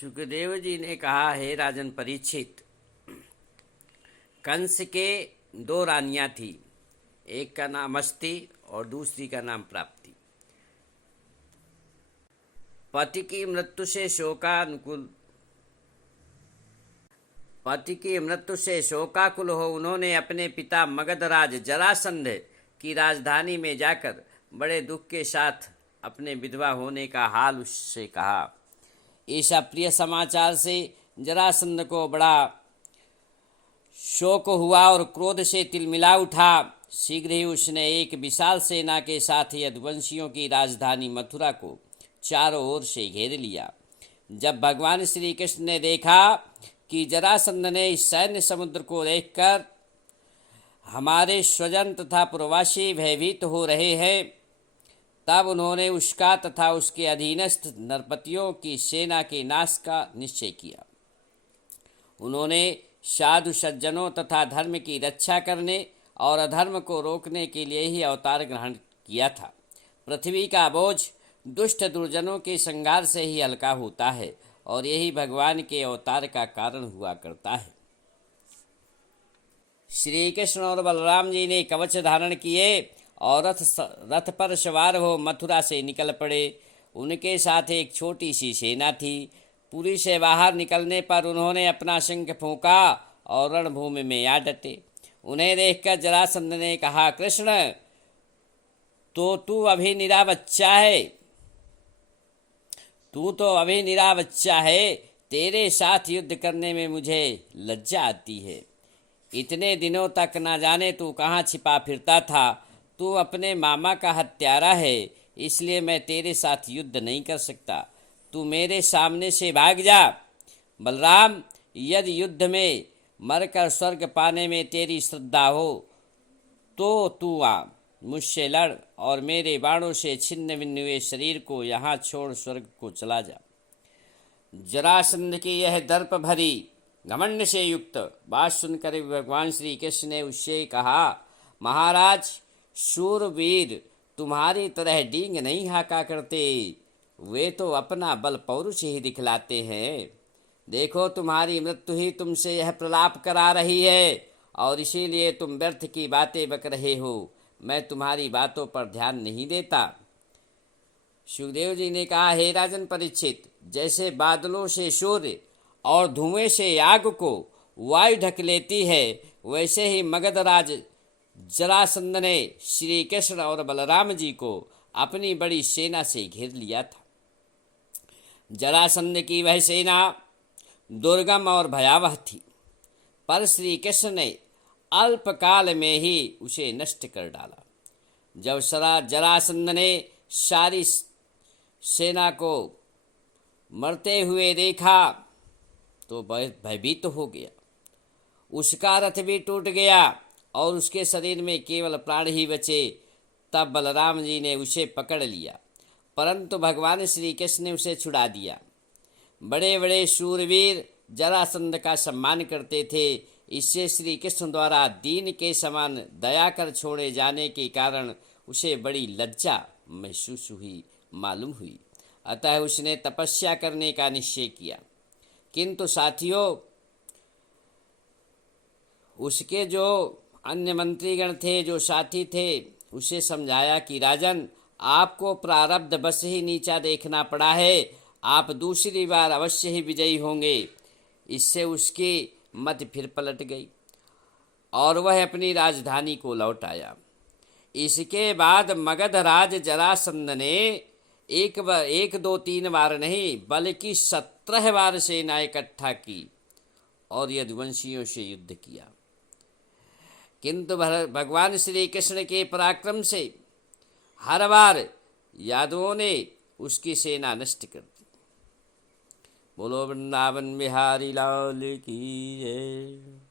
सुखदेव जी ने कहा, हे राजन परीक्षित, कंस के दो रानियां थी, एक का नाम अस्ति और दूसरी का नाम प्राप्ति। पति की मृत्यु से शोकाकुल हो उन्होंने अपने पिता मगधराज जरासंध की राजधानी में जाकर बड़े दुख के साथ अपने विधवा होने का हाल उससे कहा। इस अप्रिय समाचार से जरासंध को बड़ा शोक हुआ और क्रोध से तिलमिला उठा। शीघ्र ही उसने एक विशाल सेना के साथ यदुवंशियों की राजधानी मथुरा को चारों ओर से घेर लिया। जब भगवान श्री कृष्ण ने देखा कि जरासंध ने इस सैन्य समुद्र को देखकर हमारे स्वजन तथा प्रवासी भयभीत हो रहे हैं, तब उन्होंने उसका तथा उसके अधीनस्थ नरपतियों की सेना के नाश का निश्चय किया। उन्होंने साधु सज्जनों तथा धर्म की रक्षा करने और अधर्म को रोकने के लिए ही अवतार ग्रहण किया था। पृथ्वी का बोझ दुष्ट दुर्जनों के संहार से ही हल्का होता है और यही भगवान के अवतार का कारण हुआ करता है। श्री कृष्ण और बलराम जी ने कवच धारण किए और रथ पर सवार हो मथुरा से निकल पड़े। उनके साथ एक छोटी सी सेना थी। पुरी से बाहर निकलने पर उन्होंने अपना शंख फूंका और रणभूमि में आ डटे। उन्हें देखकर जरासंध ने कहा, कृष्ण, तो तू अभी निरा बच्चा है, तेरे साथ युद्ध करने में मुझे लज्जा आती है। इतने दिनों तक ना जाने तू कहाँ छिपा फिरता था। तू अपने मामा का हत्यारा है, इसलिए मैं तेरे साथ युद्ध नहीं कर सकता। तू मेरे सामने से भाग जा। बलराम, यदि युद्ध में मरकर स्वर्ग पाने में तेरी श्रद्धा हो तो तू आ, मुझसे लड़ और मेरे बाणों से छिन्न भिन्न हुए शरीर को यहाँ छोड़ स्वर्ग को चला जा। जरासंध की यह दर्प भरी घमंड से युक्त बात सुनकर भगवान श्री कृष्ण ने उससे कहा, महाराज, शूरवीर तुम्हारी तरह डींग नहीं हाका करते, वे तो अपना बल पौरुष ही दिखलाते हैं। देखो, तुम्हारी मृत्यु ही तुमसे यह प्रलाप करा रही है और इसीलिए तुम व्यर्थ की बातें बक रहे हो। मैं तुम्हारी बातों पर ध्यान नहीं देता। सुखदेव जी ने कहा, हे राजन परीक्षित, जैसे बादलों से सूर्य और धुएं से आग को वायु ढक लेती है, वैसे ही मगधराज जरासंध ने श्री कृष्ण और बलराम जी को अपनी बड़ी सेना से घेर लिया था। जरासंध की वह सेना दुर्गम और भयावह थी, पर श्री कृष्ण ने अल्पकाल में ही उसे नष्ट कर डाला। जब जरासंध ने सारी सेना को मरते हुए देखा तो भयभीत हो गया। उसका रथ भी टूट गया और उसके शरीर में केवल प्राण ही बचे। तब बलराम जी ने उसे पकड़ लिया, परंतु भगवान श्री कृष्ण ने उसे छुड़ा दिया। बड़े बड़े शूरवीर जरासंध का सम्मान करते थे, इससे श्री कृष्ण द्वारा दीन के समान दया कर छोड़े जाने के कारण उसे बड़ी लज्जा मालूम हुई। अतः उसने तपस्या करने का निश्चय किया। किंतु साथियों, उसके जो अन्य मंत्रीगण थे, जो साथी थे, उसे समझाया कि राजन, आपको प्रारब्ध बस ही नीचा देखना पड़ा है, आप दूसरी बार अवश्य ही विजयी होंगे। इससे उसकी मत फिर पलट गई और वह अपनी राजधानी को लौट आया। इसके बाद मगधराज जरासंध ने एक दो तीन बार नहीं बल्कि 17 बार सेना इकट्ठा की और यदुवंशियों से युद्ध किया। किंतु भगवान श्री कृष्ण के पराक्रम से हर बार यादवों ने उसकी सेना नष्ट कर दी। बोलो वृंदावन बिहारी लाल की जय।